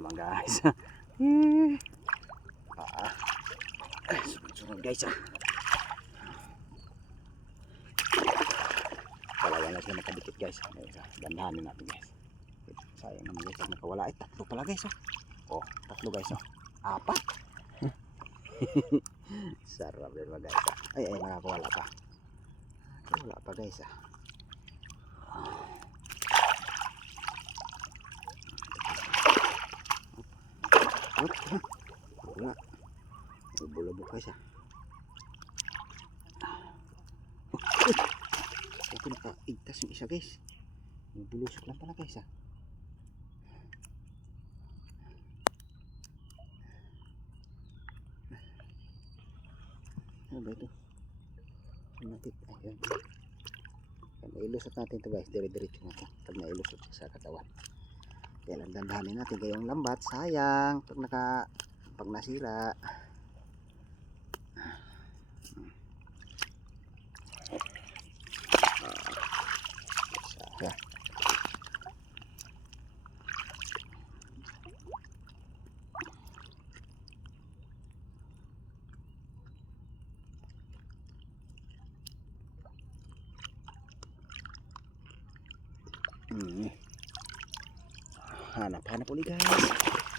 naman guys. Sunod guys Talaga na sila nakadikit guys. Dandahanin natin guys. Sayang naman guys pag nakawala. Ay tatlo pala guys Oh tatlo guys Apat. Sarap din mga guys Ay nakakawala pa. Wala pa guys Wala. Bulabog guys Ako nakaigtas yung isa guys. Bulusok lang pala guys Ano ba ito? Natit. Ayan. Nailusot natin ito guys. Dire-diretso na ito. Pag nailusot sa katawan. Kaya lang dandahanin natin. Kaya yung lambat sayang. Pag nasira. Hanap ulit guys.